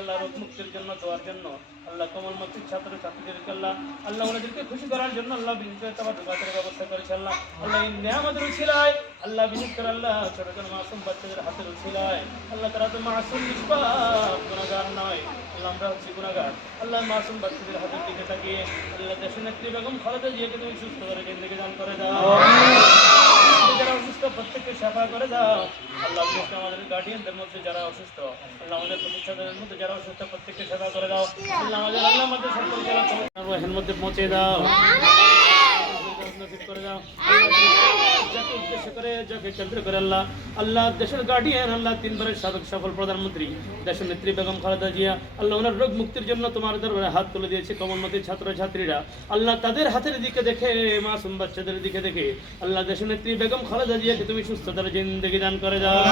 আল্লাহ রোগ মুক্তির জন্য দোয়ার জন্য, আল্লাহ কমল মসজিদ ছাত্র ছাত্রীদেরকে আল্লাহ আল্লাহ ওনাদেরকে খুশি করার জন্য আল্লাহ করে তোমার ব্যবস্থা করেছে, আল্লাহ আল্লাহ এই নিয়ামতের উছিলায়, আল্লাহ বিশেষ করে আল্লাহ ছোট ছোট মাসুম বাচ্চাদের হাতের উছিলায়, আল্লাহ তারা তো মাসুম নিষ্পাপ গুণাগার নয়, আল্লাহ আমরা হচ্ছি গুণাগার আল্লাহ মাসুম বাচ্চাদের হাতের দিকে তাকিয়ে, আল্লাহ দেশের নেত্রী বেগম খালেদা জিয়াকে তুমি সুস্থ করে জিন্দগি দান করে দাও। সেবা করে দাও আল্লাহ আমাদের গার্ডিয়ানদের মধ্যে যারা অসুস্থ আল্লাহ আমাদের প্রতিষ্ঠানের মধ্যে যারা অসুস্থ প্রত্যেককে সেবা করে দাও। আল্লাহ আমাদের আল্লাহ আমাদের সকল যারা মধ্যে পৌঁছে দাও। করে দাও। যাকে উদ্দেশ্য করে, যাকে কেন্দ্র করে আল্লাহ আল্লাহ দেশের গার্ডিয়ান আল্লাহ তিনবারের সাবেক সফল প্রধানমন্ত্রী। দেশের নেত্রী বেগম খালেদা জিয়া, আল্লাহ ওনার রোগ মুক্তির জন্য তোমার দরবারে হাত তুলে দিয়েছে কমলমতি ছাত্র আল্লাহ তাদের হাতের দিকে দেখে, মাসুম বাচ্চাদের দিকে দেখে। আল্লাহ দেশের নেত্রী বেগম খালেদা জিয়াকে তুমি সুস্থতার জিন্দগি দান করে দাও।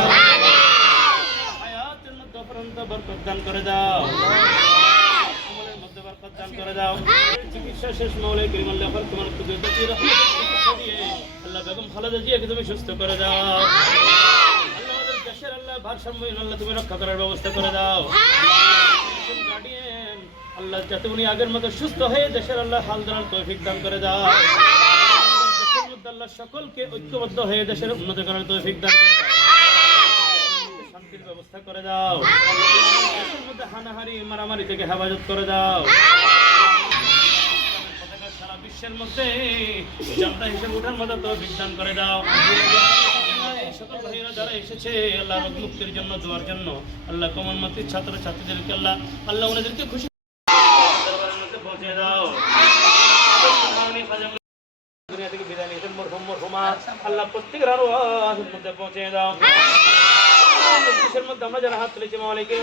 হায়াতের মধ্যে অপরন্ত বরকত দান করে দাও। চিকিৎসা শেষ মাওলাই করিম আল্লাহ তোমার বেগম খালেদা জিয়াকে তুমি সুস্থ করে দাও। আল্লাহ আমাদের দেশের আল্লাহ ভারসাম্যহীন আল্লাহ তুমি রক্ষা করার ব্যবস্থা করে দাও। গার্ডিয়ান আল্লাহ যাতে উনি আগের মতো সুস্থ হয়ে দেশের আল্লাহ হাল ধরার তৌফিক দান করে দাও। আল্লাহ সকলকে ঐক্যবদ্ধ হয়ে দেশের উন্নতি করার তৌফিক দান করে দাও। শান্তির ব্যবস্থা করে দাও। হানাহারি মারামারি থেকে হেফাজত করে দাও। বিশ্বের মধ্যে জান্তা হিসেবে ওঠার মতো তো বিজ্ঞান করে দাও জন্য আল্লাহ কমল মতির ছাত্র ছাত্রীদেরকে আল্লাহ আল্লাহ ওনাদেরকে খুশি পৌঁছে দাও দুনিয়া থেকে বিদায় নিয়েছে মরহুম মরহুমা আল্লাহ প্রত্যেকের আরও মধ্যে পৌঁছে দাও দেশের মধ্যে আমরা যারা হাত তুলেছি মালিকের